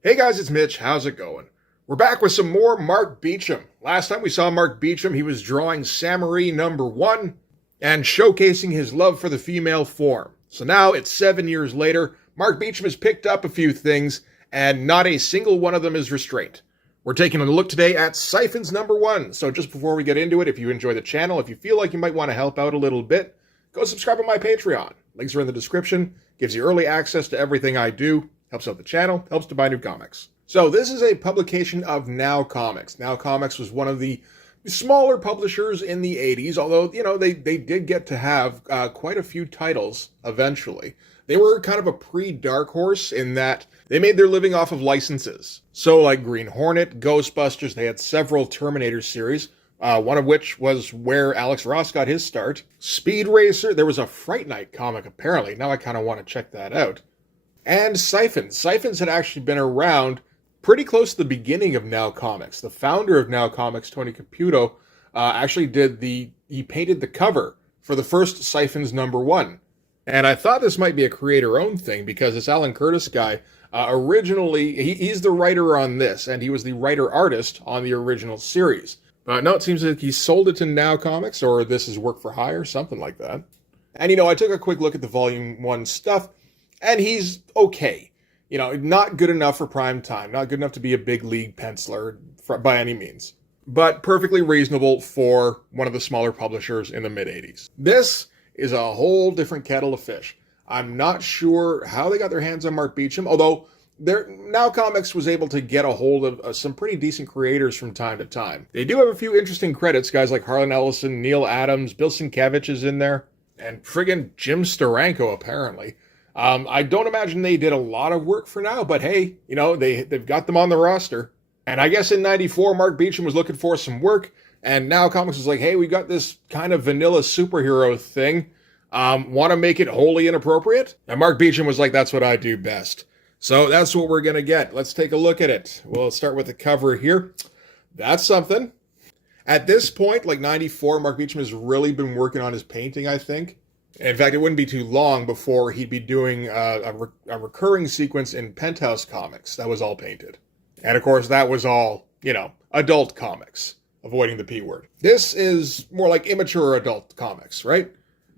Hey guys, it's Mitch. How's it going? We're back with some more Mark Beachum. Last time we saw Mark Beachum, he was drawing Samurai #1 and showcasing his love for the female form. So now it's 7 years later. Mark Beachum has picked up a few things, and not a single one of them is restraint. We're taking a look today at SYPHONS #1. So just before we get into it, if you enjoy the channel, if you feel like you might want to help out a little bit, go subscribe on my Patreon. Links are in the description. Gives you early access to everything I do. Helps out the channel, helps to buy new comics. So this is a publication of Now Comics. Now Comics was one of the smaller publishers in the 80s, although, they did get to have quite a few titles eventually. They were kind of a pre-Dark Horse in that they made their living off of licenses. So like Green Hornet, Ghostbusters, they had several Terminator series, one of which was where Alex Ross got his start. Speed Racer, there was a Fright Night comic apparently. Now I kind of want to check that out. And SYPHONS. SYPHONS had actually been around pretty close to the beginning of Now Comics. The founder of Now Comics, Tony Caputo, actually he painted the cover for the first SYPHONS #1. And I thought this might be a creator-owned thing because this Alan Curtis guy, originally, he's the writer on this, and he was the writer-artist on the original series. But no, it seems like he sold it to Now Comics, or this is work for hire, something like that. And I took a quick look at the Volume 1 stuff, and he's okay. Not good enough for prime time. Not good enough to be a big league penciler by any means. But perfectly reasonable for one of the smaller publishers in the mid-80s. This is a whole different kettle of fish. I'm not sure how they got their hands on Mark Beachum, although Now Comics was able to get a hold of some pretty decent creators from time to time. They do have a few interesting credits. Guys like Harlan Ellison, Neil Adams, Bill Sienkiewicz is in there, and friggin' Jim Steranko apparently. I don't imagine they did a lot of work for Now, but hey, they've got them on the roster. And I guess in '94, Mark Beachum was looking for some work, and Now Comics was like, hey, we got this kind of vanilla superhero thing. Want to make it wholly inappropriate? And Mark Beachum was like, that's what I do best. So that's what we're going to get. Let's take a look at it. We'll start with the cover here. That's something. At this point, like '94, Mark Beachum has really been working on his painting, I think. In fact, it wouldn't be too long before he'd be doing a recurring sequence in Penthouse Comics that was all painted. And of course, that was all, adult comics, avoiding the P word. This is more like immature adult comics, right?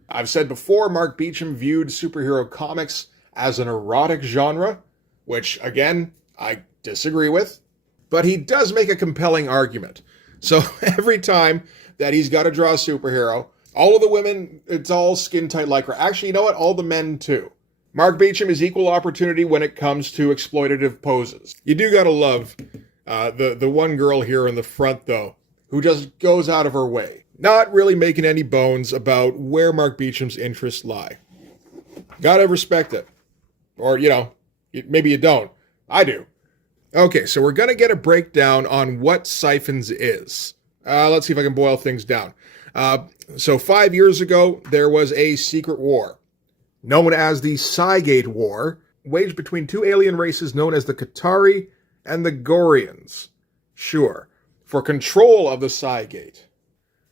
I've said before, Mark Beachum viewed superhero comics as an erotic genre, which, again, I disagree with. But he does make a compelling argument. So every time that he's got to draw a superhero, all of the women, it's all skin-tight lycra. Actually, you know what? All the men, too. Mark Beachum is equal opportunity when it comes to exploitative poses. You do gotta love the one girl here in the front, though, who just goes out of her way. Not really making any bones about where Mark Beachum's interests lie. Gotta respect it. Or, maybe you don't. I do. Okay, so we're gonna get a breakdown on what SYPHONS is. Let's see if I can boil things down. So 5 years ago, there was a secret war, known as the Cygate War, waged between two alien races known as the Qatari and the Gorians. Sure, for control of the Cygate,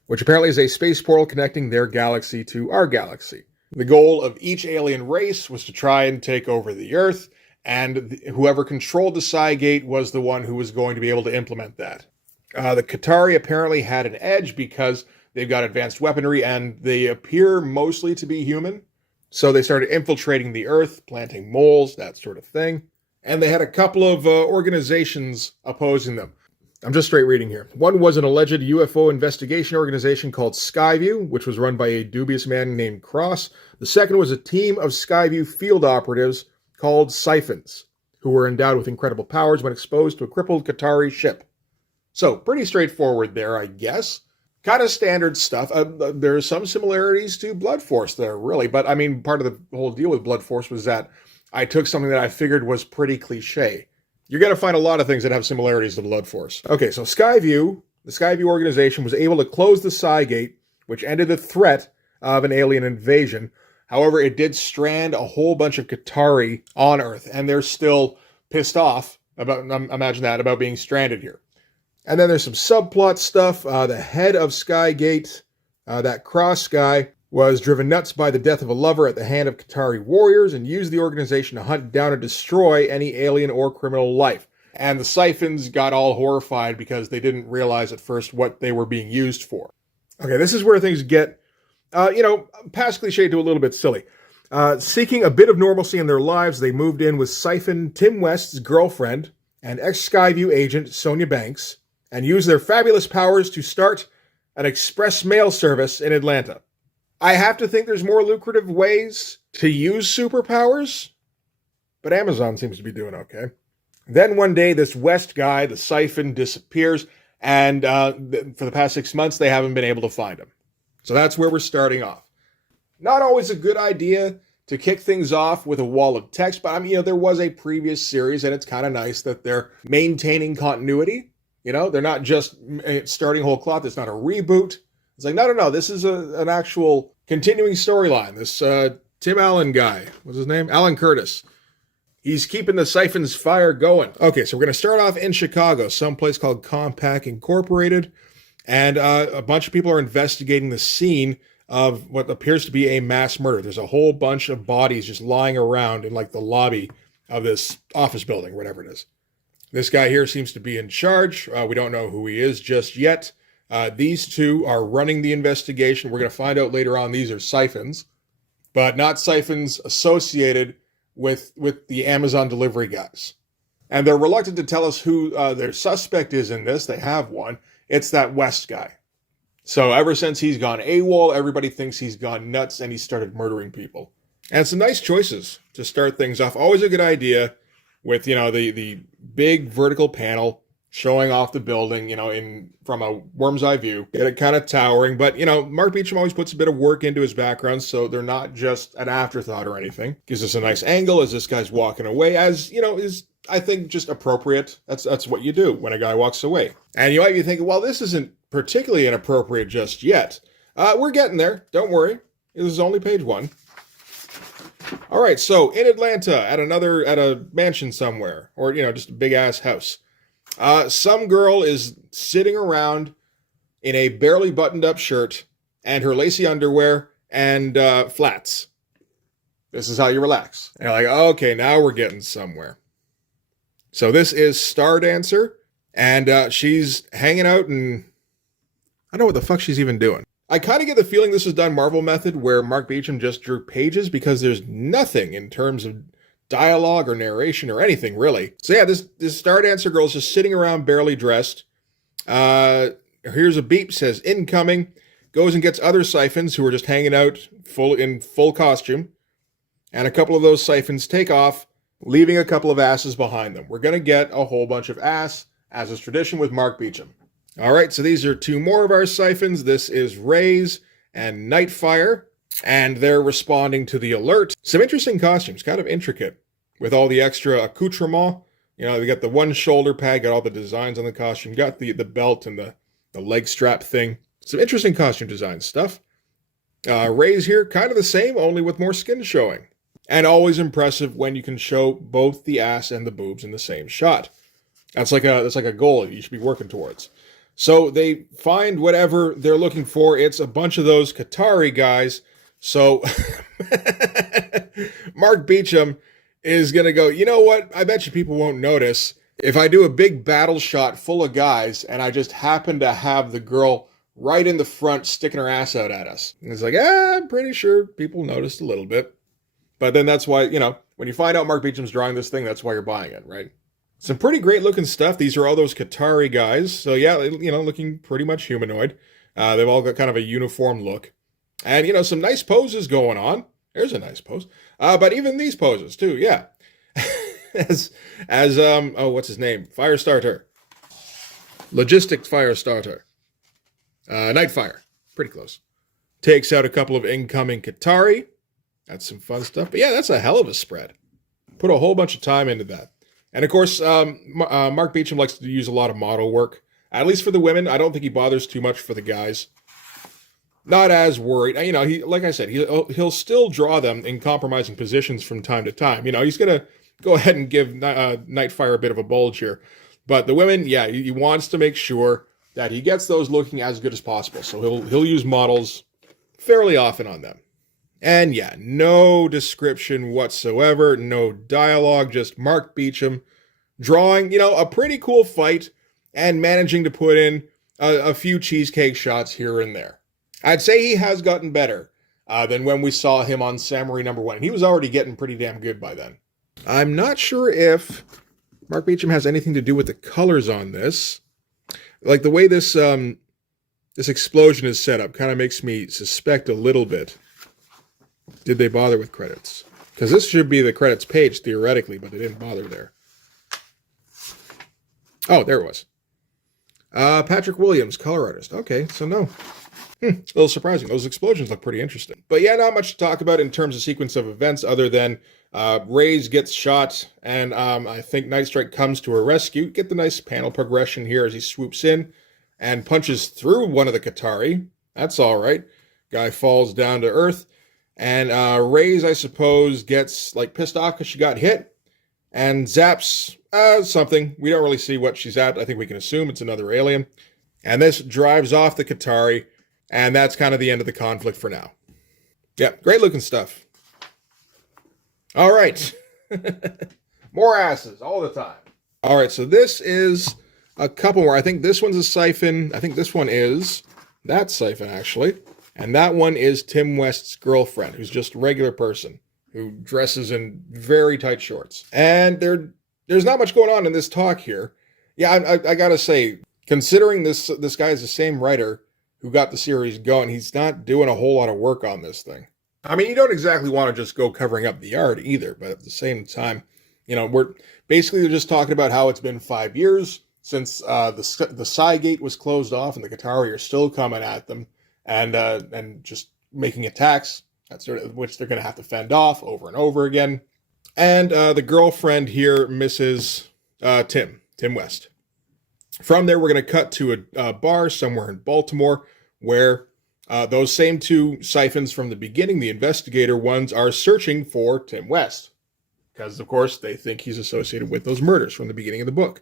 which apparently is a space portal connecting their galaxy to our galaxy. The goal of each alien race was to try and take over the Earth, and whoever controlled the Cygate was the one who was going to be able to implement that. The Qatari apparently had an edge because they've got advanced weaponry and they appear mostly to be human. So they started infiltrating the Earth, planting moles, that sort of thing. And they had a couple of organizations opposing them. I'm just straight reading here. One was an alleged UFO investigation organization called Skyview, which was run by a dubious man named Cross. The second was a team of Skyview field operatives called SYPHONS, who were endowed with incredible powers when exposed to a crippled Qatari ship. So, pretty straightforward there, I guess. Kind of standard stuff. There's some similarities to Blood Force there, really. But, part of the whole deal with Blood Force was that I took something that I figured was pretty cliche. You're going to find a lot of things that have similarities to Blood Force. Okay, so Skyview, the Skyview organization, was able to close the Cygate, which ended the threat of an alien invasion. However, it did strand a whole bunch of Qatari on Earth, and they're still pissed off about, imagine that, about being stranded here. And then there's some subplot stuff. The head of Skygate, that Cross guy, was driven nuts by the death of a lover at the hand of Qatari warriors and used the organization to hunt down and destroy any alien or criminal life. And the SYPHONS got all horrified because they didn't realize at first what they were being used for. Okay, this is where things get, past cliche to a little bit silly. Seeking a bit of normalcy in their lives, they moved in with Siphon Tim West's girlfriend and ex-Skyview agent Sonia Banks and used their fabulous powers to start an express mail service in Atlanta. I have to think there's more lucrative ways to use superpowers, but Amazon seems to be doing okay. Then one day, this West guy, the Siphon, disappears, and for the past 6 months, they haven't been able to find him. So that's where we're starting off. Not always a good idea to kick things off with a wall of text, but there was a previous series, and it's kind of nice that they're maintaining continuity. They're not just starting whole cloth. It's not a reboot. It's like, no. This is an actual continuing storyline. This Tim Allen guy, what's his name? Alan Curtis. He's keeping the SYPHONS fire going. Okay, so we're going to start off in Chicago, someplace called Compaq Incorporated. And a bunch of people are investigating the scene of what appears to be a mass murder. There's a whole bunch of bodies just lying around in like the lobby of this office building, whatever it is. This guy here seems to be in charge. We don't know who he is just yet. These two are running the investigation. We're going to find out later on these are SYPHONS, but not SYPHONS associated with the Amazon delivery guys. And they're reluctant to tell us who their suspect is in this. They have one. It's that West guy. So ever since he's gone AWOL, everybody thinks he's gone nuts and he started murdering people. And some nice choices to start things off. Always a good idea with, the big vertical panel showing off the building, from a worm's eye view. Get it kind of towering. But, Mark Beachum always puts a bit of work into his background, so they're not just an afterthought or anything. Gives us a nice angle as this guy's walking away, as, is, I think, just appropriate. That's what you do when a guy walks away. And you might be thinking, well, this isn't particularly inappropriate just yet. We're getting there. Don't worry. This is only page 1. All right, so in Atlanta, at a mansion somewhere, or, just a big-ass house. Some girl is sitting around in a barely buttoned-up shirt and her lacy underwear and flats. This is how you relax. And you're like, okay, now we're getting somewhere. So this is Stardancer, and she's hanging out, and I don't know what the fuck she's even doing. I kind of get the feeling this was done Marvel method, where Mark Beachum just drew pages, because there's nothing in terms of dialogue or narration or anything, really. So yeah, this Stardancer girl is just sitting around barely dressed. Here's a beep, says incoming. Goes and gets other SYPHONS who are just hanging out in full costume. And a couple of those SYPHONS take off, leaving a couple of asses behind them. We're going to get a whole bunch of ass, as is tradition with Mark Beachum. All right, so these are 2 more of our SYPHONS. This is Raze and Nightfire. And they're responding to the alert. Some interesting costumes, kind of intricate, with all the extra accoutrement. They got the one shoulder pad, got all the designs on the costume, got the belt and the leg strap thing. Some interesting costume design stuff. Raze here, kind of the same, only with more skin showing. And always impressive when you can show both the ass and the boobs in the same shot. That's like a goal you should be working towards. So they find whatever they're looking for. It's a bunch of those Qatari guys. So Mark Beachum is going to go, you know what? I bet you people won't notice if I do a big battle shot full of guys and I just happen to have the girl right in the front sticking her ass out at us. And it's like, I'm pretty sure people noticed a little bit. But then that's why, when you find out Mark Beachum's drawing this thing, that's why you're buying it, right? Some pretty great looking stuff. These are all those Qatari guys. So yeah, looking pretty much humanoid. They've all got kind of a uniform look. And, some nice poses going on. There's a nice pose. But even these poses, too, yeah. as what's his name? Firestarter. Logistics Firestarter. Nightfire. Pretty close. Takes out a couple of incoming Qatari. That's some fun stuff. But yeah, that's a hell of a spread. Put a whole bunch of time into that. And of course, Mark Beachum likes to use a lot of model work. At least for the women. I don't think he bothers too much for the guys. Not as worried. He, like I said, he'll still draw them in compromising positions from time to time. He's going to go ahead and give Nightfire a bit of a bulge here. But the women, yeah, he wants to make sure that he gets those looking as good as possible. So he'll use models fairly often on them. And yeah, no description whatsoever, no dialogue, just Mark Beachum drawing, a pretty cool fight and managing to put in a few cheesecake shots here and there. I'd say he has gotten better than when we saw him on Samurai #1. He was already getting pretty damn good by then. I'm not sure if Mark Beachum has anything to do with the colors on this. Like the way this explosion is set up kind of makes me suspect a little bit. Did they bother with credits? Because this should be the credits page, theoretically, but they didn't bother there. Oh, there it was. Patrick Williams, color artist. Okay, so no. A little surprising. Those explosions look pretty interesting. But yeah, not much to talk about in terms of sequence of events other than Reyes gets shot, and I think Nightstrike comes to her rescue. Get the nice panel progression here as he swoops in and punches through one of the Qatari. That's all right. Guy falls down to earth. And Reyes, I suppose, gets pissed off because she got hit and zaps something. We don't really see what she's at. I think we can assume it's another alien. And this drives off the Qatari, and that's kind of the end of the conflict for now. Yeah, great looking stuff. All right. More asses all the time. All right, so this is a couple more. I think this one's a Siphon. I think this one is that Siphon, actually. And that one is Tim West's girlfriend, who's just a regular person who dresses in very tight shorts. And there's not much going on in this talk here. Yeah, I gotta say, considering this guy is the same writer who got the series going, he's not doing a whole lot of work on this thing. I mean, you don't exactly want to just go covering up the art either, but at the same time, we're basically just talking about how it's been 5 years since the Psy Gate was closed off and the Qatari are still coming at them. And just making attacks, which they're going to have to fend off over and over again. And the girlfriend here, Mrs. Tim West. From there, we're going to cut to a bar somewhere in Baltimore where those same two Siphons from the beginning, the investigator ones, are searching for Tim West. Because, of course, they think he's associated with those murders from the beginning of the book.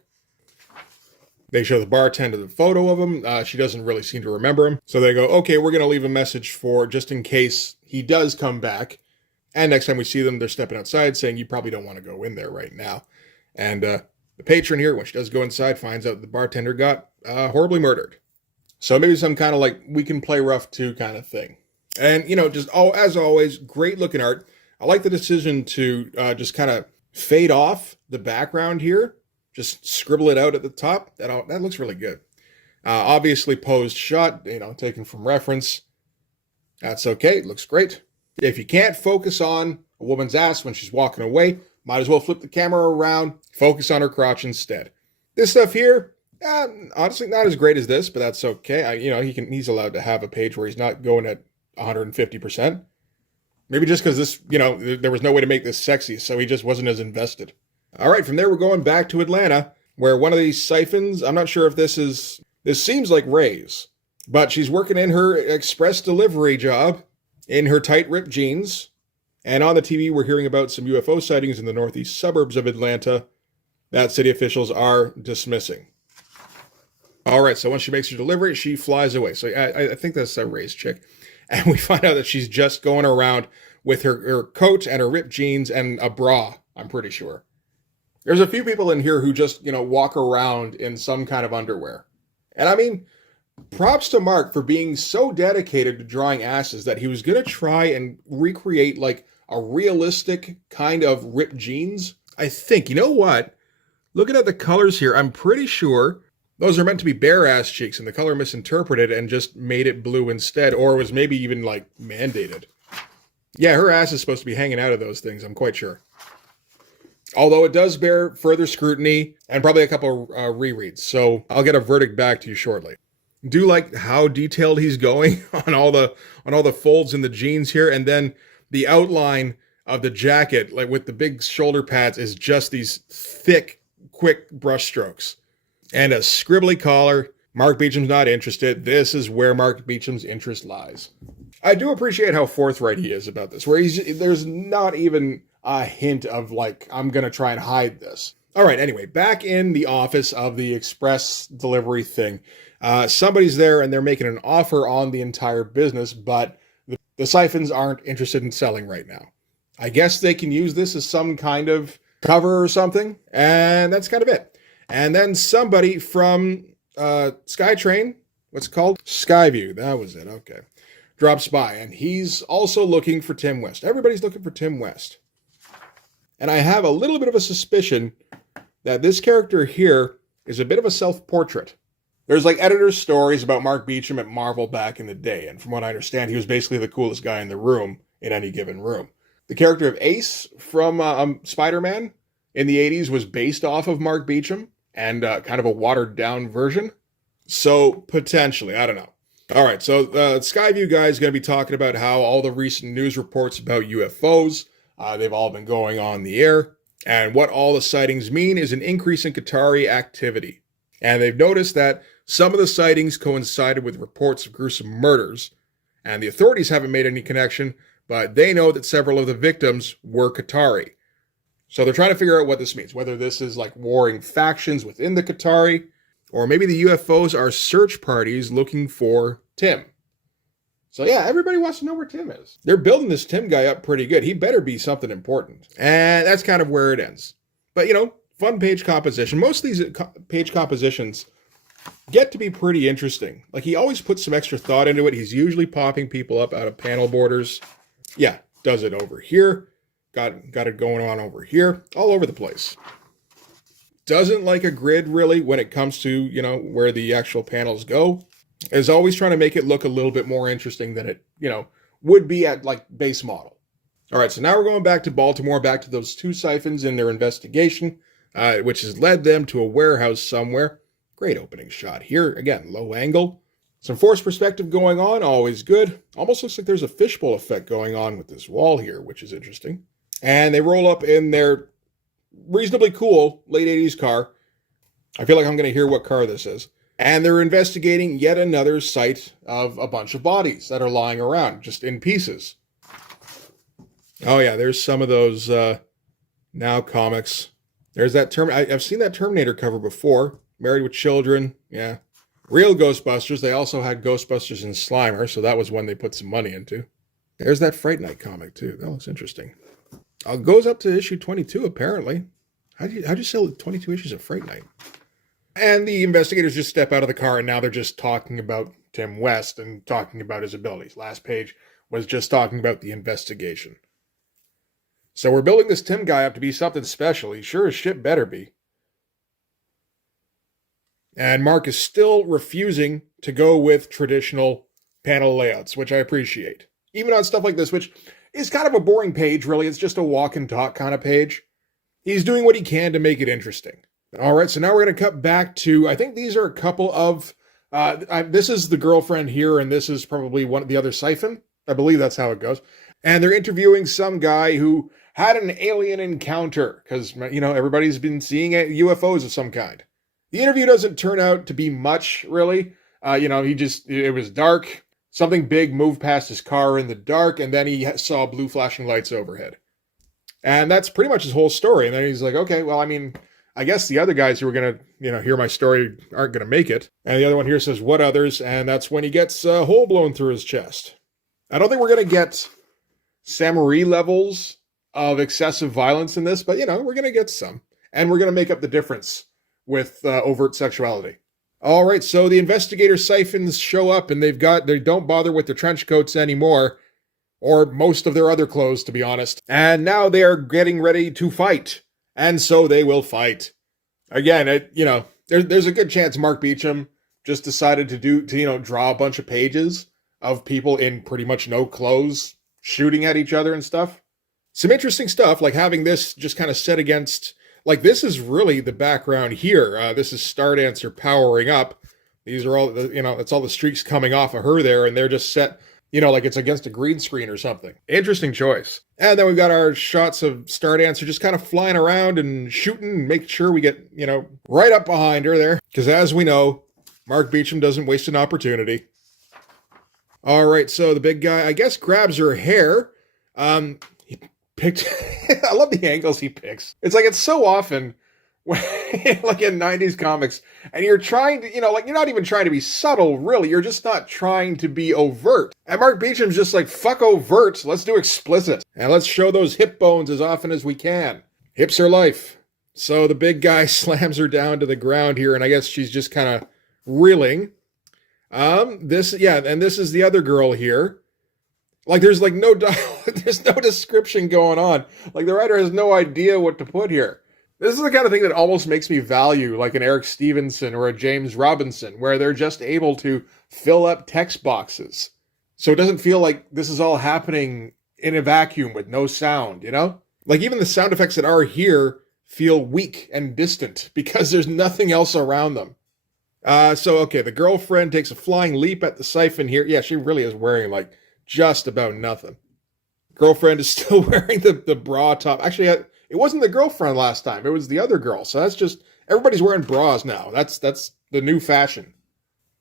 They show the bartender the photo of him. She doesn't really seem to remember him. So they go, okay, we're going to leave a message for just in case he does come back. And next time we see them, they're stepping outside saying, you probably don't want to go in there right now. And the patron here, when she does go inside, finds out the bartender got horribly murdered. So maybe some kind of we can play rough too kind of thing. And, as always, great looking art. I like the decision to just kind of fade off the background here. Just scribble it out at the top. That looks really good. Obviously posed shot, taken from reference. That's okay. It looks great. If you can't focus on a woman's ass when she's walking away, might as well flip the camera around, focus on her crotch instead. This stuff here, honestly, not as great as this, but that's okay. He's allowed to have a page where he's not going at 150%. Maybe just because this, there was no way to make this sexy, so he just wasn't as invested. All right, from there we're going back to Atlanta, where one of these Siphons, I'm not sure if this seems like Reyes, but she's working in her express delivery job in her tight ripped jeans. And on the TV, we're hearing about some UFO sightings in the northeast suburbs of Atlanta that city officials are dismissing. All right, so once she makes her delivery, she flies away. So I think that's a Reyes chick. And we find out that she's just going around with her coat and her ripped jeans and a bra, I'm pretty sure. There's a few people in here who just, walk around in some kind of underwear. And I mean, props to Mark for being so dedicated to drawing asses that he was going to try and recreate a realistic kind of ripped jeans. I think, you know what? Looking at the colors here, I'm pretty sure those are meant to be bare ass cheeks and the color misinterpreted and just made it blue instead, or was maybe even mandated. Yeah, her ass is supposed to be hanging out of those things, I'm quite sure. Although it does bear further scrutiny and probably a couple rereads, so I'll get a verdict back to you shortly. Do like how detailed he's going on all the folds in the jeans here, and then the outline of the jacket, with the big shoulder pads, is just these thick, quick brush strokes. And a scribbly collar. Mark Beachum's not interested. This is where Mark Beachum's interest lies. I do appreciate how forthright he is about this, where there's not even a hint of I'm going to try and hide this. All right, anyway, back in the office of the express delivery thing. Somebody's there and they're making an offer on the entire business, but the the SYPHONS aren't interested in selling right now. I guess they can use this as some kind of cover or something, and that's kind of it. And then somebody from SkyTrain, what's it called? Skyview, that was it, okay. Drops by, and he's also looking for Tim West. Everybody's looking for Tim West. And I have a little bit of a suspicion that this character here is a bit of a self-portrait. There's like editor's stories about Mark Beachum at Marvel back in the day, and from what I understand, he was basically the coolest guy in the room, in any given room. The character of Ace from Spider-Man in the 80s was based off of Mark Beachum, and kind of a watered-down version. So, potentially, I don't know. All right, so the Skyview guy is going to be talking about how all the recent news reports about UFOs, they've all been going on the air, and what all the sightings mean is an increase in Qatari activity. And they've noticed that some of the sightings coincided with reports of gruesome murders, and the authorities haven't made any connection, but they know that several of the victims were Qatari. So they're trying to figure out what this means, whether this is like warring factions within the Qatari, or maybe the UFOs are search parties looking for Tim. So yeah, everybody wants to know where Tim is. They're building this Tim guy up pretty good. He better be something important. And that's kind of where it ends. But, fun page composition. Most of these page compositions get to be pretty interesting. Like, he always puts some extra thought into it. He's usually popping people up out of panel borders. Yeah, does it over here. Got it going on over here. All over the place. Doesn't like a grid, really, when it comes to, where the actual panels go. Is always trying to make it look a little bit more interesting than it, would be at, like, base model. All right, so now we're going back to Baltimore, back to those two SYPHONS in their investigation, which has led them to a warehouse somewhere. Great opening shot here. Again, low angle. Some forced perspective going on, always good. Almost looks like there's a fishbowl effect going on with this wall here, which is interesting. And they roll up in their reasonably cool late 80s car. I feel like I'm going to hear what car this is. And they're investigating yet another site of a bunch of bodies that are lying around, just in pieces. Oh yeah, there's some of those Now comics. There's that term. I've seen that Terminator cover before. Married with Children. Yeah. Real Ghostbusters. They also had Ghostbusters in Slimer, so that was one they put some money into. There's that Fright Night comic, too. That looks interesting. It goes up to issue 22, apparently. How'd you sell 22 issues of Fright Night? And the investigators just step out of the car, and now they're just talking about Tim West and talking about his abilities. Last page was just talking about the investigation. So we're building this Tim guy up to be something special. He sure as shit better be. And Mark is still refusing to go with traditional panel layouts, which I appreciate. Even on stuff like this, which is kind of a boring page, really. It's just a walk and talk kind of page. He's doing what he can to make it interesting. All right, so now we're going to cut back to, I think these are a couple of, this is the girlfriend here, and this is probably one of the other SYPHON. I believe that's how it goes. And they're interviewing some guy who had an alien encounter, because, everybody's been seeing UFOs of some kind. The interview doesn't turn out to be much, really. It was dark. Something big moved past his car in the dark, and then he saw blue flashing lights overhead. And that's pretty much his whole story. And then he's like, okay, well, I guess the other guys who are going to, hear my story aren't going to make it. And the other one here says, what others? And that's when he gets a hole blown through his chest. I don't think we're going to get Samurai levels of excessive violence in this, but, we're going to get some. And we're going to make up the difference with overt sexuality. All right, so the investigator SYPHONS show up, and they don't bother with their trench coats anymore, or most of their other clothes, to be honest. And now they are getting ready to fight. And so they will fight. Again, there's a good chance Mark Beachum just decided to draw a bunch of pages of people in pretty much no clothes shooting at each other and stuff. Some interesting stuff, like having this just kind of set against, like this is really the background here. This is Stardancer powering up. These are all, it's all the streaks coming off of her there, and they're just set, like it's against a green screen or something. Interesting choice. And then we've got our shots of Stardancer just kind of flying around and shooting and making sure we get, right up behind her there. Because as we know, Mark Beachum doesn't waste an opportunity. All right, so the big guy, I guess, grabs her hair. He picked... I love the angles he picks. It's like it's so often like in 90s comics, and you're trying to, like, you're not even trying to be subtle, really. You're just not trying to be overt. And Mark Beacham's just like, fuck overt, let's do explicit. And let's show those hip bones as often as we can. Hips are life. So the big guy slams her down to the ground here, and I guess she's just kind of reeling. And this is the other girl here. Like, there's like no there's no description going on. Like, the writer has no idea what to put here. This is the kind of thing that almost makes me value like an Eric Stevenson or a James Robinson, where they're just able to fill up text boxes. So it doesn't feel like this is all happening in a vacuum with no sound, Like, even the sound effects that are here feel weak and distant because there's nothing else around them. Okay, the girlfriend takes a flying leap at the siphon here. Yeah, she really is wearing like just about nothing. Girlfriend is still wearing the bra top. Actually, it wasn't the girlfriend last time. It was the other girl. So that's just, everybody's wearing bras now. That's the new fashion.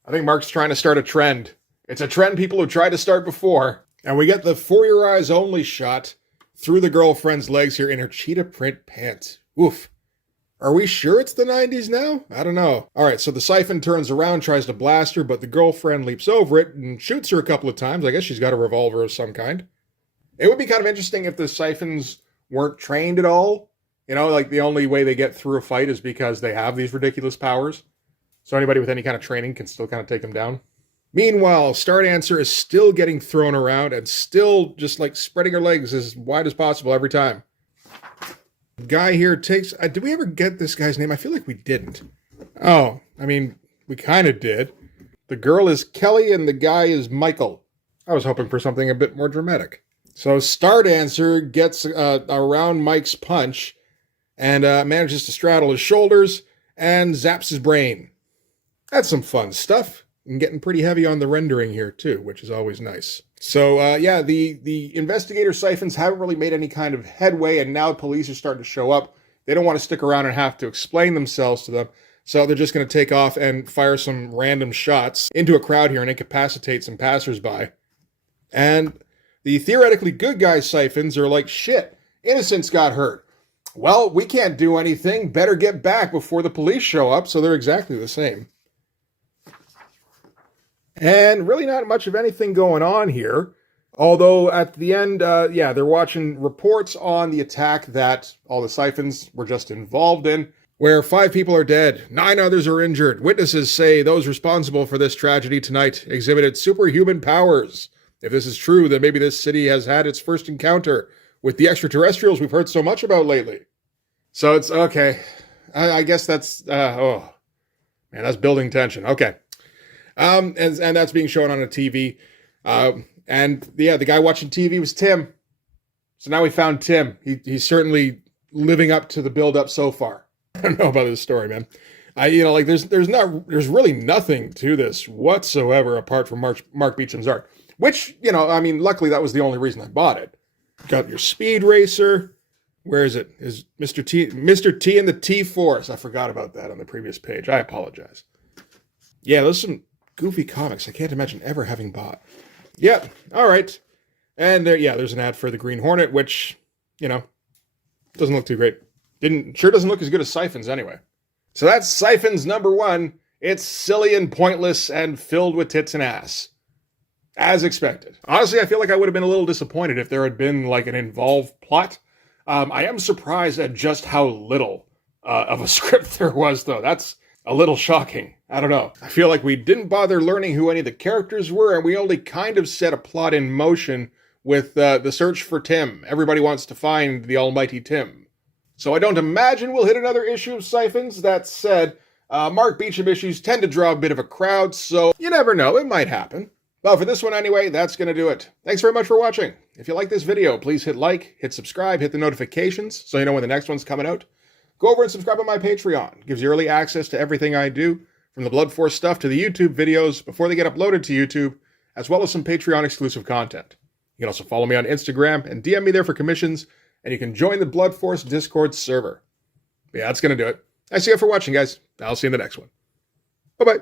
I think Mark's trying to start a trend. It's a trend people have tried to start before. And we get the for your eyes only shot through the girlfriend's legs here in her cheetah print pants. Oof. Are we sure it's the 90s now? I don't know. All right, so the siphon turns around, tries to blast her, but the girlfriend leaps over it and shoots her a couple of times. I guess she's got a revolver of some kind. It would be kind of interesting if the siphons weren't trained at all. Like the only way they get through a fight is because they have these ridiculous powers. So anybody with any kind of training can still kind of take them down. Meanwhile, Stardancer is still getting thrown around and still just like spreading her legs as wide as possible every time. Guy here takes... did we ever get this guy's name? I feel like we didn't. Oh, I mean, we kind of did. The girl is Kelly and the guy is Michael. I was hoping for something a bit more dramatic. So Stardancer gets around Mike's punch and manages to straddle his shoulders and zaps his brain. That's some fun stuff. And getting pretty heavy on the rendering here too, which is always nice. So the investigator siphons haven't really made any kind of headway, and now police are starting to show up. They don't want to stick around and have to explain themselves to them, so they're just going to take off and fire some random shots into a crowd here and incapacitate some passersby. And the theoretically good guy siphons are like, shit, innocents got hurt. Well, we can't do anything. Better get back before the police show up, so they're exactly the same. And really not much of anything going on here. Although at the end, they're watching reports on the attack that all the siphons were just involved in, where 5 people are dead, 9 others are injured. Witnesses say those responsible for this tragedy tonight exhibited superhuman powers. If this is true, then maybe this city has had its first encounter with the extraterrestrials we've heard so much about lately. So it's okay. I guess that's, that's building tension. Okay. And that's being shown on a TV. The guy watching TV was Tim. So now we found Tim. He's certainly living up to the build-up so far. I don't know about this story, man. There's really nothing to this whatsoever apart from Mark Beacham's art. Which, luckily that was the only reason I bought it. Got your Speed Racer. Where is it? Is Mr. T and the T-Force. I forgot about that on the previous page. I apologize. Yeah, there's some goofy comics I can't imagine ever having bought. Yeah, all right. And there's an ad for the Green Hornet, which, doesn't look too great. Doesn't look as good as Siphons anyway. So that's Siphons number 1. It's silly and pointless and filled with tits and ass. As expected. Honestly, I feel like I would have been a little disappointed if there had been like an involved plot. I am surprised at just how little of a script there was, though. That's a little shocking. I don't know. I feel like we didn't bother learning who any of the characters were, and we only kind of set a plot in motion with the search for Tim. Everybody wants to find the almighty Tim. So I don't imagine we'll hit another issue of Siphons. That said, Mark Beacham issues tend to draw a bit of a crowd, so you never know, it might happen. Well, for this one anyway, that's going to do it. Thanks very much for watching. If you like this video, please hit like, hit subscribe, hit the notifications so you know when the next one's coming out. Go over and subscribe on my Patreon. It gives you early access to everything I do, from the Blood Force stuff to the YouTube videos before they get uploaded to YouTube, as well as some Patreon exclusive content. You can also follow me on Instagram and DM me there for commissions, and you can join the Blood Force Discord server. But yeah, that's going to do it. Thanks again for watching, guys. I'll see you in the next one. Bye-bye.